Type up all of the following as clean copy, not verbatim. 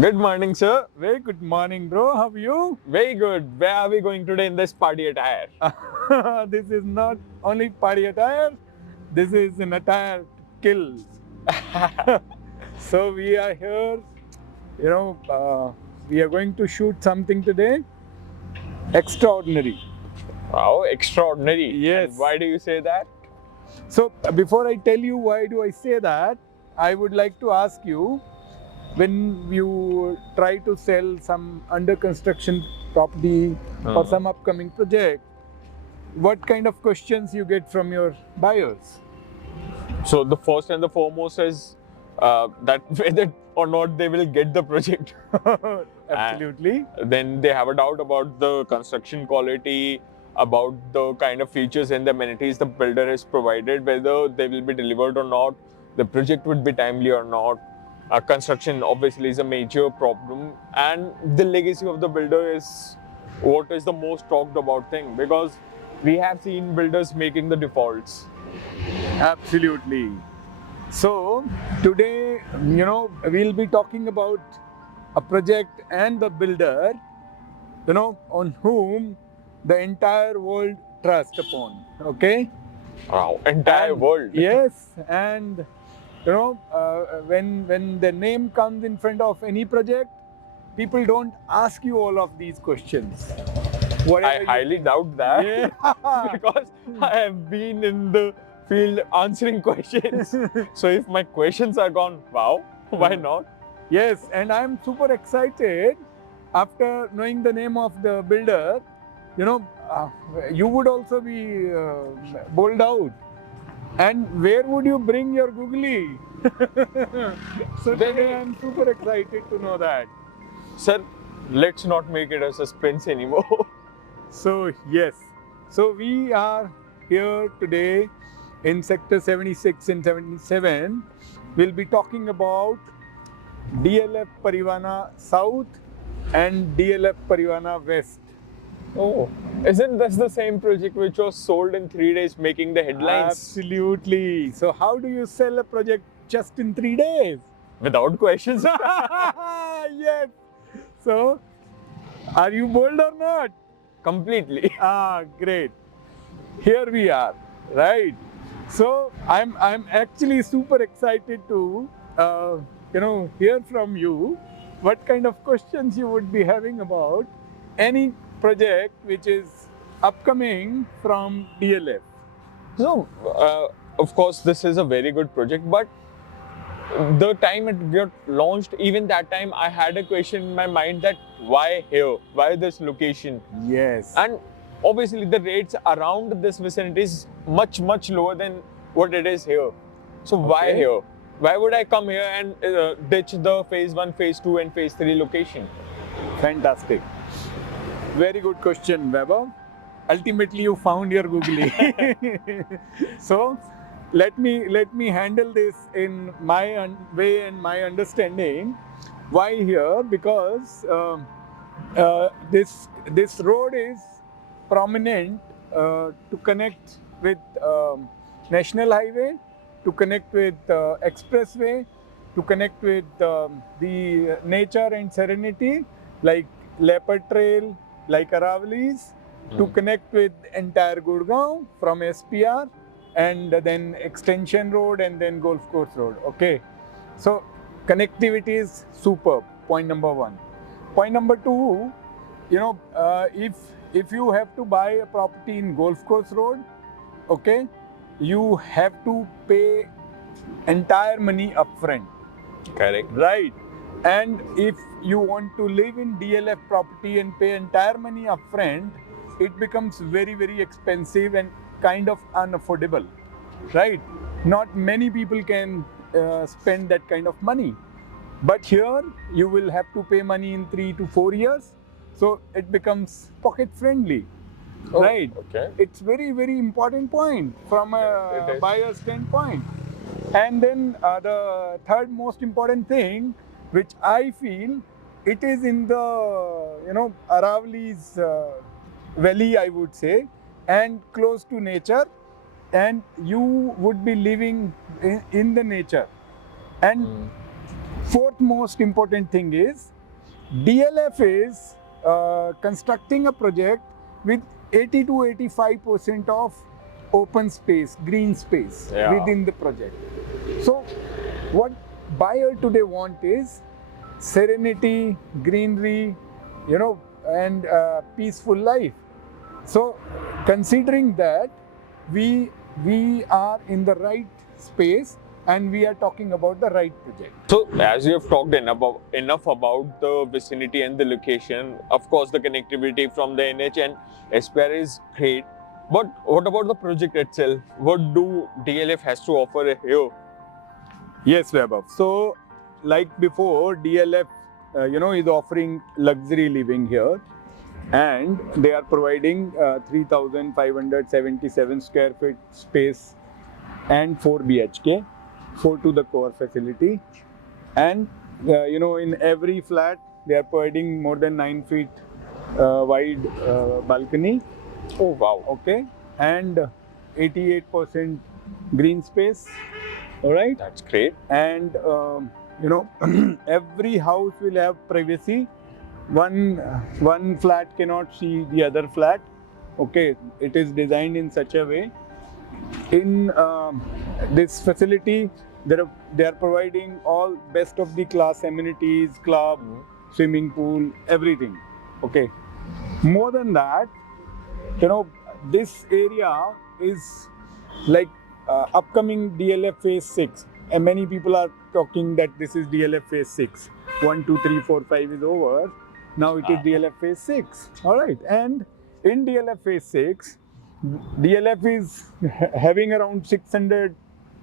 Good morning, sir. Very good morning, bro. How are you? Very good. Where are we going today in this party attire? This is not only party attire, this is an attire kills. So we are here, we are going to shoot something today. Extraordinary. Wow, extraordinary. Yes. And why do you say that? So before I tell you why do I say that, I would like to ask you, when you try to sell some under construction property or some upcoming project, what kind of questions you get from your buyers? So the first and the foremost is that whether or not they will get the project. Absolutely. Then they have a doubt about the construction quality, about the kind of features and the amenities the builder has provided, whether they will be delivered or not, the project would be timely or not. Construction obviously is a major problem, and the legacy of the builder is what is the most talked about thing, because we have seen builders making the defaults. Absolutely. So today, we'll be talking about a project and the builder, on whom the entire world trusts upon. Okay. Wow, entire And- world. Yes, and when the name comes in front of any project, people don't ask you all of these questions. I highly doubt that. Yeah. Because I have been in the field answering questions. So if my questions are gone, wow, why not? Yes, and I'm super excited after knowing the name of the builder. You would also be bowled out. And where would you bring your googly? So today I'm super excited to know that. Sir, let's not make it a suspense anymore. So yes, so we are here today in sector 76 and 77. We'll be talking about DLF Privana South and DLF Privana West. Oh, isn't this the same project which was sold in 3 days, making the headlines? Absolutely. So how do you sell a project just in 3 days? Without questions. Yes. So, are you bold or not? Completely. Great. Here we are, right? So I'm actually super excited to hear from you what kind of questions you would be having about any project which is upcoming from DLF. So, of course, this is a very good project, but the time it got launched, even that time, I had a question in my mind that why here? Why this location? Yes. And obviously, the rates around this vicinity is much, much lower than what it is here. So, why Okay. here? Why would I come here and ditch the phase 1, phase 2, and phase 3 location? Fantastic. Very good question, Weber. Ultimately, you found your googly. So, let me handle this in my way and my understanding. Why here? Because this road is prominent to connect with national highway, to connect with expressway, to connect with the nature and serenity like Leopard Trail, like Aravali's, to connect with entire Gurgaon from SPR, and then Extension Road and then Golf Course Road. Okay, so connectivity is superb. Point number one. Point number two, if you have to buy a property in Golf Course Road, okay, you have to pay entire money upfront. Correct. Right. And if you want to live in DLF property and pay entire money upfront, it becomes very, very expensive and kind of unaffordable. Right. Not many people can spend that kind of money. But here you will have to pay money in 3 to 4 years. So it becomes pocket friendly. Oh, right. Okay. It's very, very important point from It a is. buyer standpoint. And then the third most important thing, which I feel, it is in the Aravali's valley, I would say, and close to nature, and you would be living in the nature. And fourth most important thing is DLF is constructing a project with 80 to 85% of open space, green space within the project. So what buyer today want is serenity, greenery, and peaceful life. So considering that, we are in the right space and we are talking about the right project. So, as you have talked enough about the vicinity and the location, of course, the connectivity from the NH and SPR is great. But what about the project itself? What do DLF has to offer here? Yes, Vaibhav. So, like before, DLF, is offering luxury living here, and they are providing 3,577 square feet space and 4 BHK, 4 to the core facility, and in every flat they are providing more than 9 feet wide balcony. Oh wow! Okay, and 88% green space. All right, that's great. And every house will have privacy. One flat cannot see the other flat. Okay, it is designed in such a way. In this facility, they are providing all best of the class amenities, club, swimming pool, everything. Okay. More than that, this area is like upcoming DLF Phase 6. And many people are talking that this is DLF Phase 6. 1, 2, 3, 4, 5 is over. Now it is DLF Phase 6. All right. And in DLF Phase 6, DLF is having around 600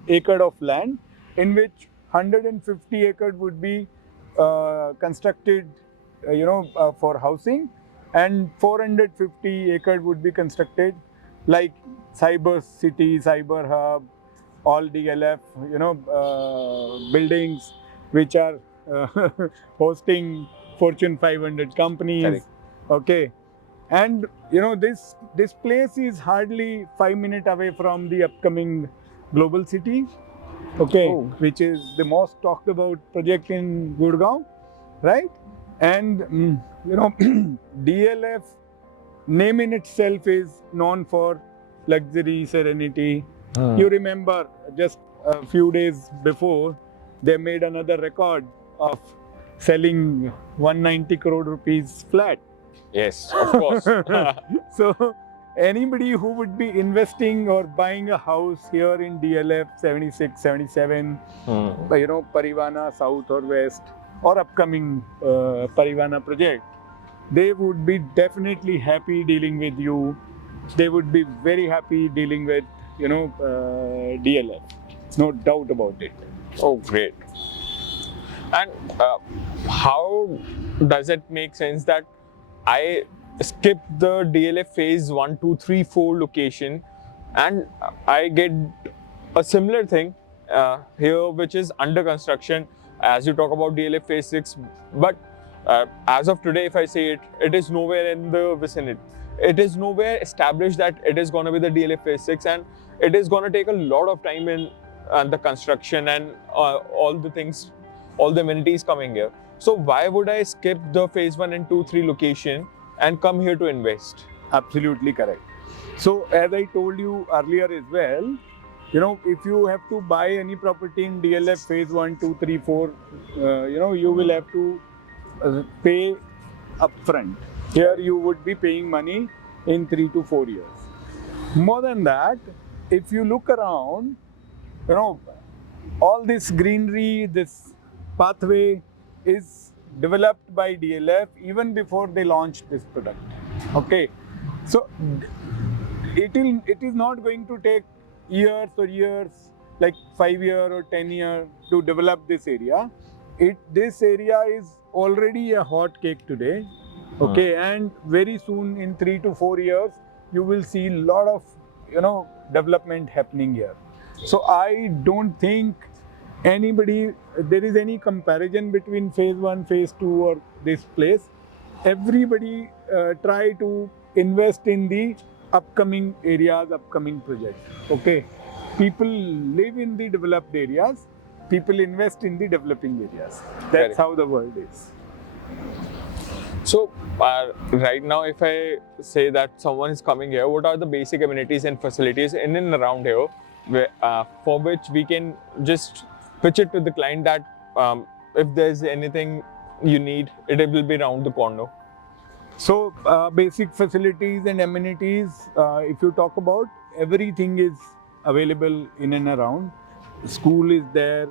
acres of land, in which 150 acres would be constructed, for housing, and 450 acres would be constructed like cyber city, cyber hub, all DLF, buildings which are hosting Fortune 500 companies. Correct. Okay. And this place is hardly 5 minutes away from the upcoming global city, okay, which is the most talked about project in Gurgaon, right? And DLF name in itself is known for luxury, serenity. You remember just a few days before, they made another record of selling 190 crore rupees flat. Yes, of course. So anybody who would be investing or buying a house here in DLF 76, 77, Privana South or West, or upcoming Privana project, they would be definitely happy dealing with you. They would be very happy dealing with, DLF. No doubt about it. Oh, great. And how does it make sense that I skip the DLF phase 1, 2, 3, 4 location and I get a similar thing here, which is under construction, as you talk about DLF phase 6, but as of today, if I say it, it is nowhere in the vicinity. It is nowhere established that it is going to be the DLF phase 6, and it is going to take a lot of time in the construction and all the things, all the amenities coming here. So why would I skip the phase 1 and 2, 3 location and come here to invest? Absolutely correct. So as I told you earlier as well, if you have to buy any property in DLF phase 1, 2, 3, 4, you will have to pay upfront. Here you would be paying money in 3 to 4 years. More than that, if you look around, all this greenery, this pathway is developed by DLF even before they launched this product. Okay, so it is not going to take years or years, like 5 years or 10 years to develop this area. This area is already a hot cake today. Okay, and very soon in 3 to 4 years, you will see a lot of development happening here. So I don't think there is any comparison between phase 1, phase 2 or this place. Everybody try to invest in the upcoming areas, upcoming projects. Okay, people live in the developed areas, people invest in the developing areas. That's Correct. how the world is. So, right now, if I say that someone is coming here, what are the basic amenities and facilities in and around here, for which we can just pitch it to the client that if there's anything you need, it will be around the corner. So basic facilities and amenities, if you talk about, everything is available in and around. School is there,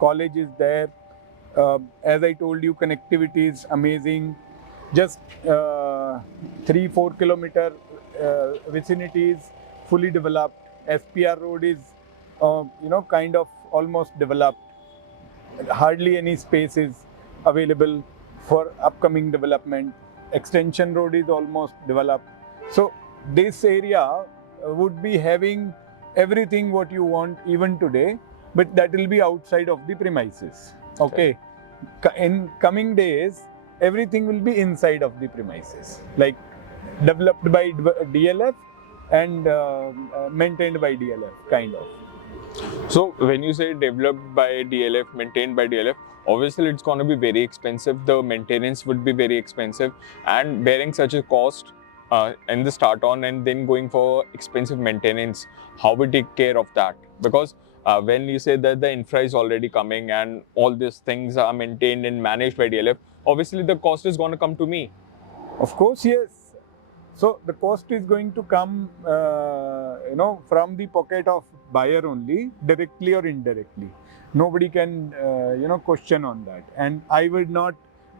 college is there. As I told you, connectivity is amazing. Just 3-4 kilometer vicinity is fully developed. SPR road is, kind of almost developed. Hardly any space is available for upcoming development. Extension road is almost developed. So this area would be having everything what you want even today, but that will be outside of the premises. Okay. In coming days, everything will be inside of the premises, like developed by DLF and maintained by DLF, kind of. So when you say developed by DLF, maintained by DLF, obviously it's going to be very expensive. The maintenance would be very expensive, and bearing such a cost in the start on and then going for expensive maintenance, how we take care of that? Because when you say that the infra is already coming and all these things are maintained and managed by DLF, obviously the cost is going to come to me. Of course, yes. So the cost is going to come, from the pocket of buyer only, directly or indirectly. Nobody can, question on that. And I would not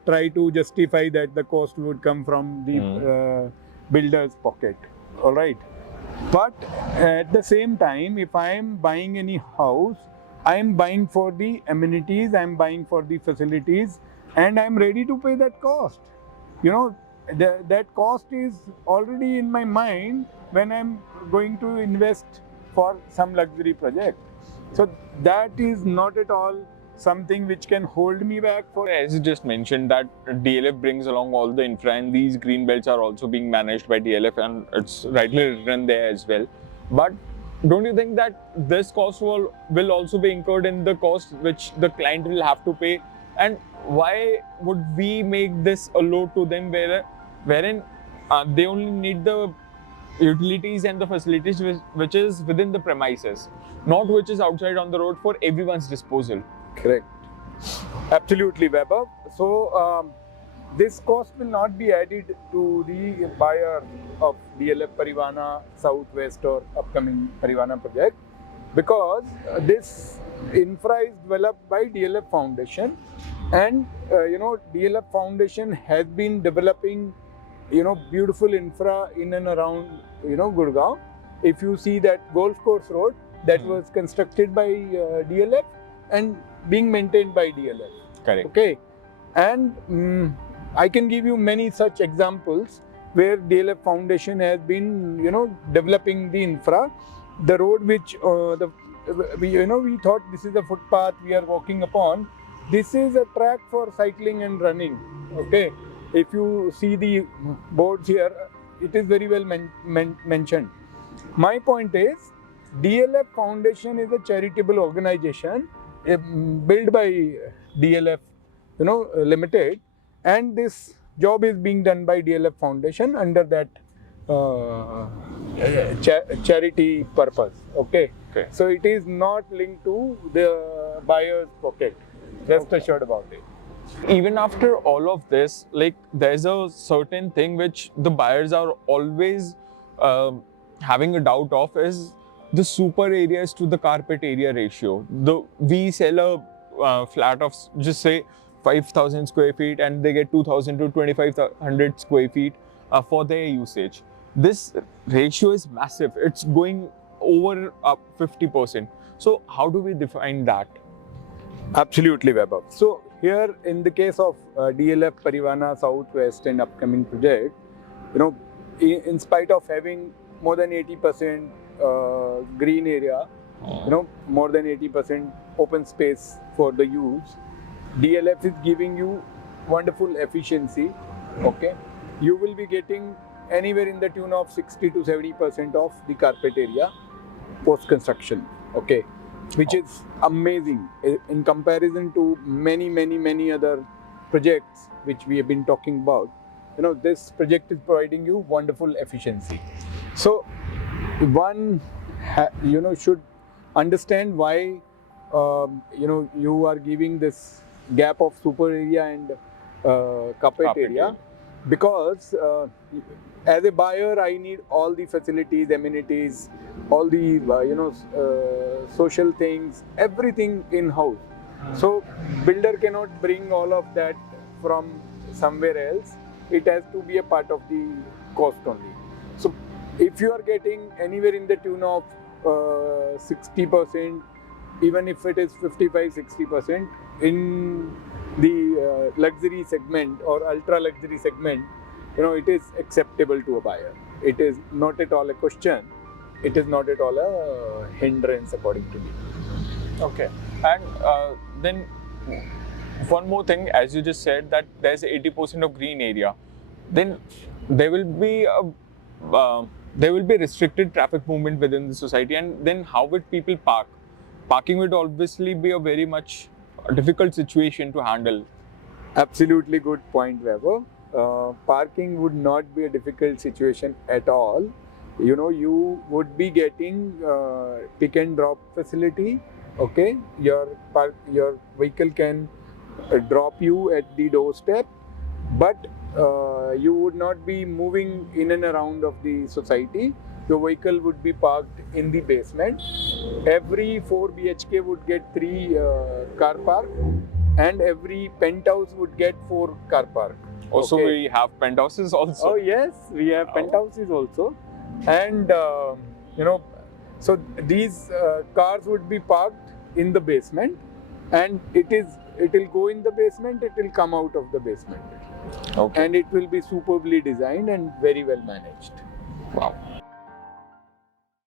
try to justify that the cost would come from the builder's pocket. All right. But at the same time, if I am buying any house, I am buying for the amenities, I am buying for the facilities, and I am ready to pay that cost. That cost is already in my mind when I'm going to invest for some luxury project. So that is not at all something which can hold me back for. As you just mentioned that DLF brings along all the infra, and these green belts are also being managed by DLF, and it's rightly written there as well. But don't you think that this cost will also be incurred in the cost which the client will have to pay? And why would we make this a load to them wherein they only need the utilities and the facilities which is within the premises, not which is outside on the road for everyone's disposal? Correct. Absolutely, Vaibhav. So this cost will not be added to the buyer of DLF Privana Southwest or upcoming Privana project, because this infra is developed by DLF Foundation, and DLF Foundation has been developing beautiful infra in and around Gurgaon. If you see that golf course road, that was constructed by DLF and being maintained by DLF. Correct. Okay, and I can give you many such examples where DLF Foundation has been developing the infra. The road which we thought this is a footpath we are walking upon. This is a track for cycling and running. Okay, if you see the boards here, it is very well mentioned. My point is, DLF Foundation is a charitable organization built by DLF, Limited, and this job is being done by DLF Foundation under that charity purpose. Okay. So it is not linked to the buyer's pocket. Rest assured about it. Even after all of this, like, there's a certain thing which the buyers are always having a doubt of, is the super areas to the carpet area ratio. We sell a flat of just say 5,000 square feet and they get 2,000 to 2,500 square feet for their usage. This ratio is massive. It's going over 50%. So how do we define that? Absolutely, Vaibhav. So here in the case of DLF Privana Southwest and upcoming project, in spite of having more than 80% green area, more than 80% open space for the use, DLF is giving you wonderful efficiency. Okay, you will be getting anywhere in the tune of 60 to 70% of the carpet area post construction. Okay, which is amazing in comparison to many other projects which we have been talking about. This project is providing you wonderful efficiency. So one should understand why you are giving this gap of super area and carpet area, because as a buyer I need all the facilities, amenities, all the social things, everything in house. So builder cannot bring all of that from somewhere else. It has to be a part of the cost only. So if you are getting anywhere in the tune of 60%, even if it is 55-60% in the luxury segment or ultra luxury segment, it is acceptable to a buyer. It is not at all a question. It is not at all a hindrance, according to me. Okay. And then one more thing, as you just said that there's 80% of green area, then there will be restricted traffic movement within the society, and then how would people park? Parking would obviously be a very much difficult situation to handle. Absolutely good point, Weber. Parking would not be a difficult situation at all. You would be getting pick and drop facility. Okay, your vehicle can drop you at the doorstep, but you would not be moving in and around of the society. Your vehicle would be parked in the basement. Every 4 BHK would get 3 car park, and every penthouse would get 4 car park. Also, Okay. we have penthouses also. Oh yes, we have penthouses also, and so these cars would be parked in the basement, and it will go in the basement. It will come out of the basement. Okay. And it will be superbly designed and very well managed. Wow.